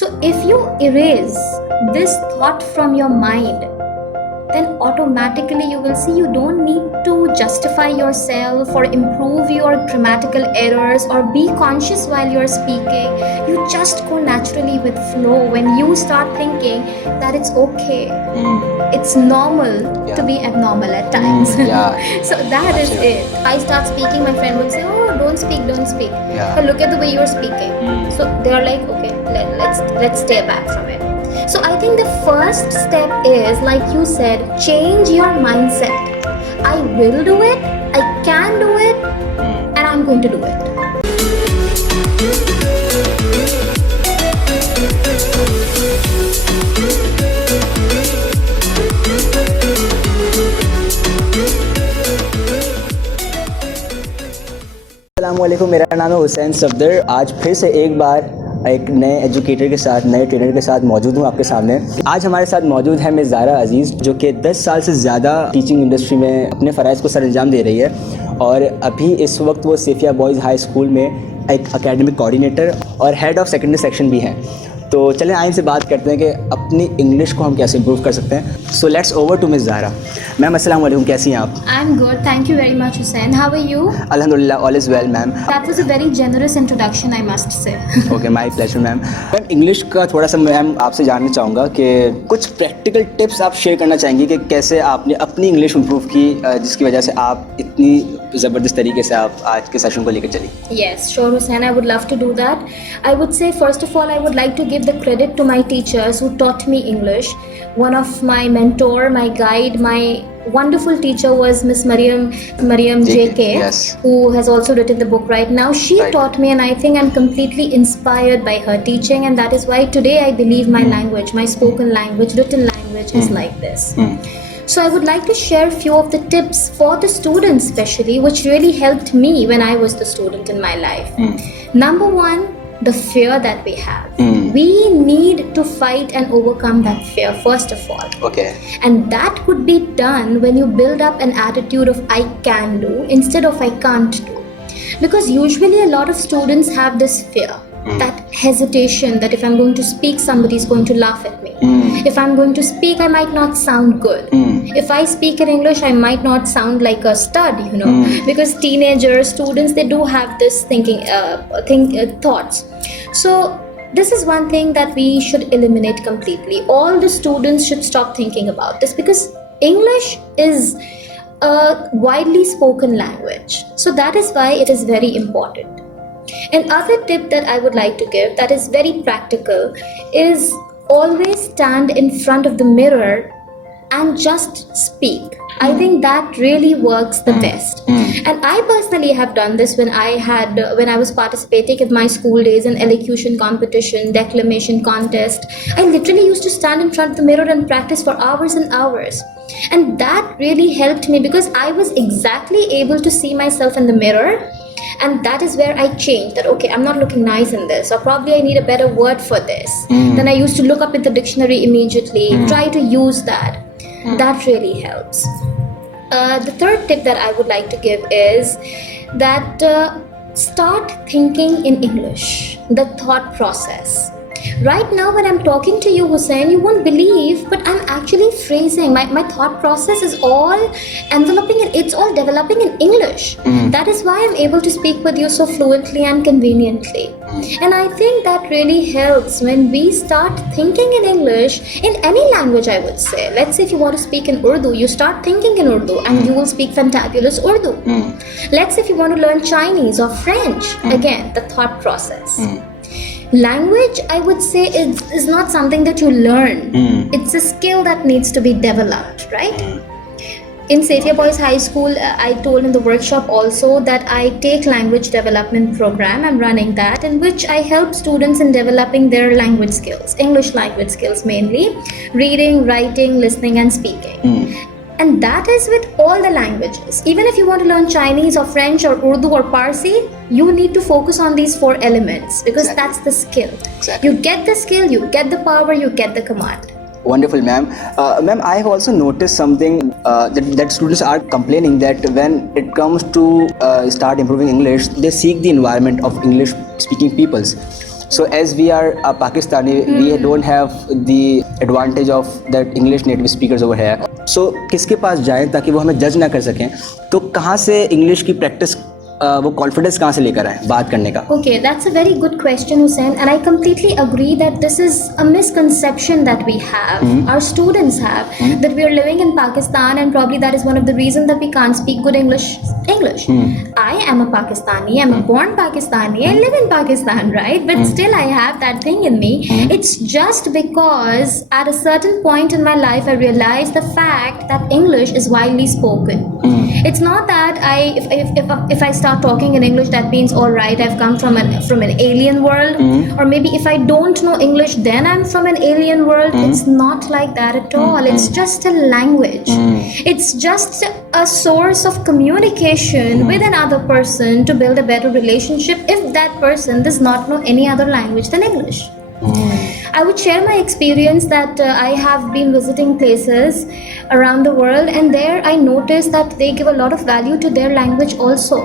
So if you erase this thought from your mind, then automatically you will see you don't need to justify yourself or improve your grammatical errors or be conscious while you're speaking. You just go naturally with flow when you start thinking that it's okay. It's normal to be abnormal at times. So that is it. I start speaking, my friend would say, oh, don't speak. But look at the way you're speaking. So they're like, okay, let's stay back from it. So I think the first step is, like you said, change your mindset. I will do it, I can do it, and I'm going to do it. अस्सलामुअलैकुम, मेरा नाम है हुसैन सफदर। आज फिर से एक बार एक नए एजुकेटर के साथ, नए ट्रेनर के साथ मौजूद हूँ आपके सामने। आज हमारे साथ मौजूद है मिस ज़ाहरा अजीज़, जो कि 10 साल से ज़्यादा टीचिंग इंडस्ट्री में अपने फ़राइज़ को सर अंजाम दे रही है और अभी इस वक्त वो सैफिया बॉयज़ हाई स्कूल में एक एकेडमिक कोऑर्डिनेटर और हेड ऑफ़ सेकेंडरी सेक्शन भी हैं। तो चलें आइए इनसे बात करते हैं कि अपनी इंग्लिश को हम कैसे इम्प्रूव कर सकते हैं। So let's over to miss Zahra. Ma'am अस्सलाम वालेकुम, कैसी हैं आप? I am good, thank you very much Hussain. How are you? अल्हम्दुलिल्लाह, all is well ma'am. That was a very generous introduction, I must say. Okay, my pleasure ma'am. Ma'am English का थोड़ा सा ma'am आपसे जानना चाहूँगा कि कुछ प्रैक्टिकल टिप्स आप शेयर करना चाहेंगे कि कैसे आपने अपनी इंग्लिश इम्प्रूव की, जिसकी वजह से आप इतनी ज़बरदस्त तरीके से आप आज के सेशन को लेकर चली। Yes, sure Hussain, I would love to do that. I would say first of all I would like to give the credit to my teachers who taught me English. One of my mentor, my guide, my wonderful teacher was Miss Mariam JK, yes, who has also written the book right now. She taught me, and I think I'm completely inspired by her teaching, and that is why today I believe my language, my spoken language, written language is like this. So I would like to share a few of the tips for the students especially, which really helped me when I was the student in my life. Number one, the fear that we have. We need to fight and overcome that fear first of all. Okay. And that could be done when you build up an attitude of I can do instead of I can't do. Because usually a lot of students have this fear. That hesitation that if I'm going to speak, somebody is going to laugh at me. If I'm going to speak, I might not sound good. If I speak in English, I might not sound like a stud, you know, because teenagers, students, they do have this thoughts. So this is one thing that we should eliminate completely. All the students should stop thinking about this because English is a widely spoken language. So that is why it is very important. Another tip that I would like to give that is very practical is always stand in front of the mirror and just speak. I think that really works the best. And I personally have done this when I was participating in my school days in elocution competition, declamation contest. I literally used to stand in front of the mirror and practice for hours and hours. And that really helped me because I was exactly able to see myself in the mirror. And that is where I changed that, okay, I'm not looking nice in this, or probably I need a better word for this. Then I used to look up in the dictionary immediately, try to use that. That really helps. The third tip that I would like to give is that start thinking in English, the thought process. Right now when I'm talking to you, Hussein, you won't believe, but I'm actually phrasing. My thought process is all enveloping and it's all developing in English. That is why I'm able to speak with you so fluently and conveniently. And I think that really helps when we start thinking in English, in any language I would say. Let's say if you want to speak in Urdu, you start thinking in Urdu and you will speak fantabulous Urdu. Let's say if you want to learn Chinese or French, again, the thought process. Language, I would say, is not something that you learn. It's a skill that needs to be developed, right? In Saifiyah Boys High School, I told in the workshop also that I take language development program. I'm running that, in which I help students in developing their language skills, English language skills mainly, reading, writing, listening and speaking. And that is with all the languages. Even if you want to learn Chinese or French or Urdu or Parsi, you need to focus on these 4 elements because that's the skill. You get the skill, you get the power, you get the command. Wonderful, ma'am. Ma'am, I have also noticed something that students are complaining that when it comes to start improving English, they seek the environment of English-speaking peoples. So as we are Pakistani, we don't have the advantage of that English native speakers over here. So किसके पास जाएं ताकि वो हमें जज ना कर सकें? तो कहाँ से इंग्लिश की प्रैक्टिस वो कॉन्फिडेंस कहाँ से लेकर आए बात करने का? Okay, that's a very good question, Hussein, and I completely agree that this is a misconception that we have, our students have, that we are living in Pakistan, and probably that is one of the reasons that we can't speak good English. I am a Pakistani, I'm a born Pakistani, I live in Pakistan, right? But still I have that thing in me. It's just because at a certain point in my life I realized the fact that English is widely spoken. It's not that if I start talking in English, that means all right, I've come from an alien world, or maybe if I don't know English, then I'm from an alien world. It's not like that at all. It's just a language. It's just a source of communication with another person to build a better relationship if that person does not know any other language than English. I would share my experience that I have been visiting places around the world, and there I noticed that they give a lot of value to their language also.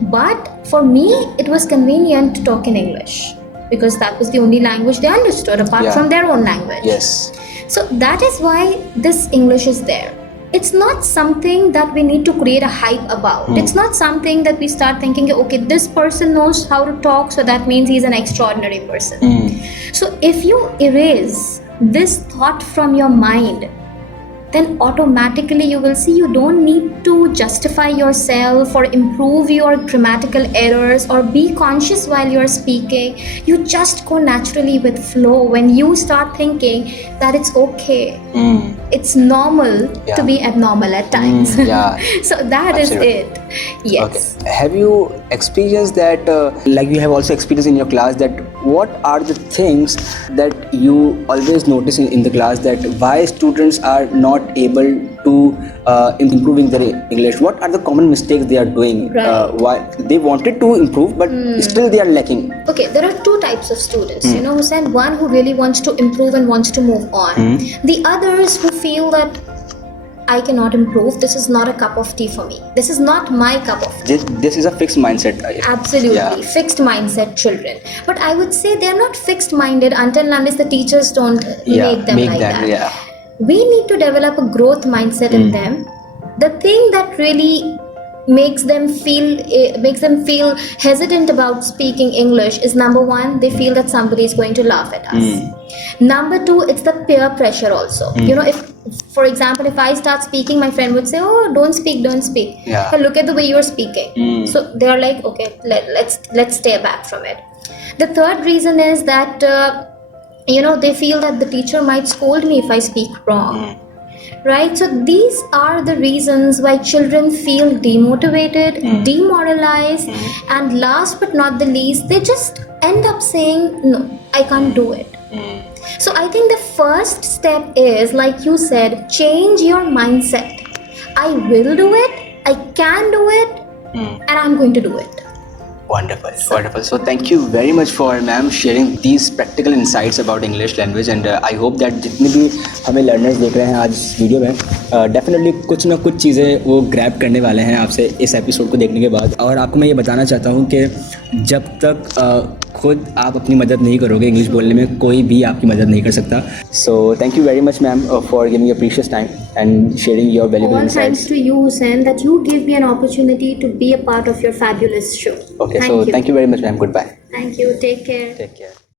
But for me, it was convenient to talk in English because that was the only language they understood apart from their own language. Yes. So that is why this English is there. It's not something that we need to create a hype about. It's not something that we start thinking, okay, this person knows how to talk, so that means he's an extraordinary person. So if you erase this thought from your mind, then automatically you will see you don't need to justify yourself or improve your grammatical errors or be conscious while you're speaking. You just go naturally with flow when you start thinking that it's okay. It's normal to be abnormal at times. So that is it. Yes. Okay. Have you experienced that, like you have also experienced in your class, that what are the things that you always notice in the class that why students are not able to improving their English? What are the common mistakes they are doing? Why they wanted to improve but still they are lacking? Okay, there are two types of students, you know, Hussein. One who really wants to improve and wants to move on. The others who feel that I cannot improve, this is not a cup of tea for me, this is not my cup of tea. This is a fixed mindset. Absolutely, fixed mindset children. But I would say they're not fixed minded until and unless the teachers don't make them like that. We need to develop a growth mindset in them. The thing that really makes them feel hesitant about speaking English is, number one, they feel that somebody is going to laugh at us. Number two, it's the peer pressure also. You know, if for example, if I start speaking, my friend would say, oh, don't speak. But look at the way you're speaking. So they're like, okay, let's stay back from it. The third reason is that you know, they feel that the teacher might scold me if I speak wrong. Right? So these are the reasons why children feel demotivated, demoralized, and last but not the least, they just end up saying, no, I can't do it. So I think the first step is, like you said, change your mindset. I will do it, I can do it, and I'm going to do it. Wonderful, wonderful. So thank you very much for ma'am sharing these practical insights about English language, and I hope that जितने भी हमें learners देख रहे हैं आज इस video में definitely कुछ ना कुछ चीज़ें वो ग्रैब करने वाले हैं आपसे इस एपिसोड को देखने के बाद. और आपको मैं ये बताना चाहता हूँ कि जब तक खुद आप अपनी मदद नहीं करोगे इंग्लिश बोलने में, कोई भी आपकी मदद नहीं कर सकता. So thank you very much ma'am for giving your precious time and sharing your valuable insights. All thanks to you, Hussein, that you gave me an opportunity to be a part of your fabulous show. Okay, so thank you very much, ma'am. Goodbye. Thank you. Take care. Take care.